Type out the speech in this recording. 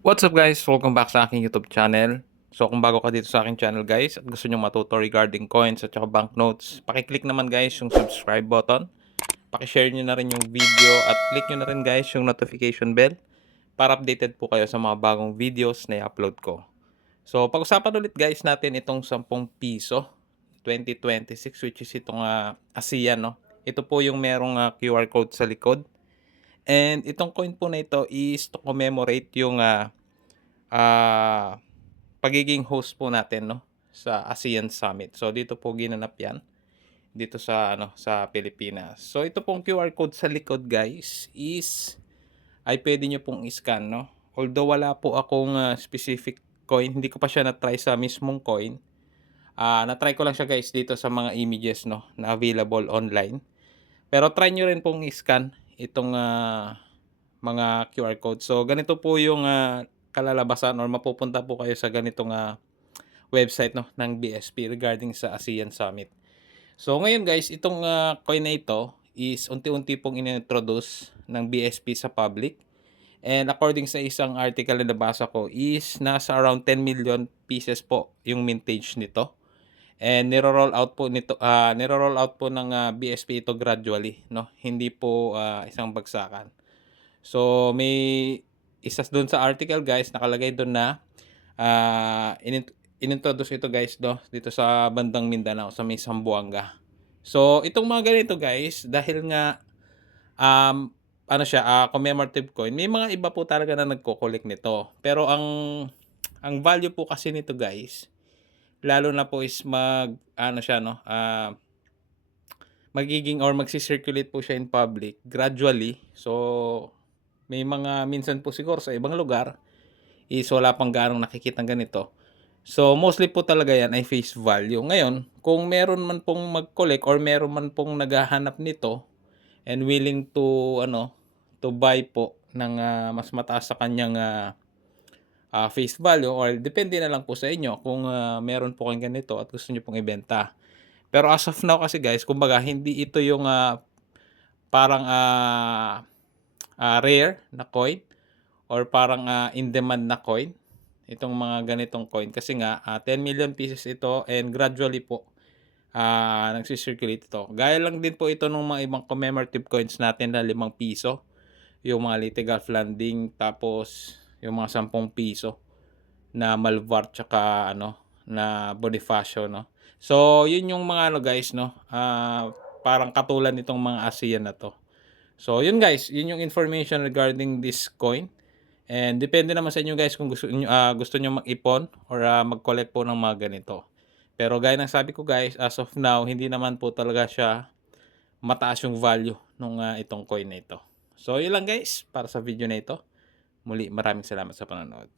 What's up guys? Welcome back sa aking YouTube channel. So kung bago ka dito sa aking channel guys at gusto nyo matuto regarding coins at saka banknotes, pakiclick naman guys yung subscribe button. Pakishare nyo na rin yung video at click nyo na rin guys yung notification bell para updated po kayo sa mga bagong videos na i-upload ko. So pag-usapan ulit guys natin itong 10 piso 2026 which is itong ASEAN, no? Ito po yung merong QR code sa likod. And itong coin po na ito is to commemorate yung ah, pagiging host po natin, no, sa ASEAN Summit. So dito po ginanap 'yan dito sa sa Pilipinas. So ito pong QR code sa likod guys is ay pwede nyo pong i-scan, no. Although wala po akong specific coin, hindi ko pa siya na-try sa mismong coin. Na-try ko lang siya guys dito sa mga images, no, na available online. Pero try nyo rin pong i-scan itong mga QR code. So ganito po yung kalalabasan or mapupunta po kayo sa ganitong website, no, ng BSP regarding sa ASEAN Summit. So ngayon guys, itong coin na ito is unti-unti pong inintroduce ng BSP sa public. And according sa isang article na nabasa ko is nasa around 10 million pieces po yung mintage nito. And niro-roll out po nito niro-roll out po ng BSP ito gradually, no. Hindi po isang bagsakan. So may isa doon sa article guys nakalagay doon na inintroduce ito guys, no, dito sa bandang Mindanao sa may Zamboanga. So itong mga ganito guys dahil nga ano siya commemorative coin, may mga iba po talaga na nagko-collect nito. Pero ang value po kasi nito guys, lalo na po is mag ano siya, no, magiging or magsi-circulate po siya in public gradually. So may mga minsan po siguro sa ibang lugar is wala pang gaanong nakikitang ganito. So mostly po talaga yan ay face value. Ngayon, kung meron man pong mag-collect or meron man pong naghahanap nito and willing to to buy po ng mas mataas sa kanyang face value, or depende na lang po sa inyo kung meron po kayong ganito at gusto niyo pong ibenta. Pero as of now kasi guys, kumbaga hindi ito yung parang rare na coin or parang in demand na coin, itong mga ganitong coin kasi nga 10 million pieces ito and gradually po nagsi-circulate ito. Gaya lang din po ito ng mga ibang commemorative coins natin na 5 piso, yung mga Leyte Gulf Landing, tapos yung mga 10 piso na Malvar tsaka na Bonifacio, no. So yun yung mga guys, no, parang katulad nitong mga ASEAN na 'to. So yun guys, yun yung information regarding this coin. And depende naman sa inyo guys kung gusto niyo mag-ipon or mag-collect po ng mga ganito. Pero gaya ng sabi ko guys, as of now, hindi naman po talaga siya mataas yung value nung itong coin na ito. So yun lang guys para sa video na ito. Muli maraming salamat sa panonood.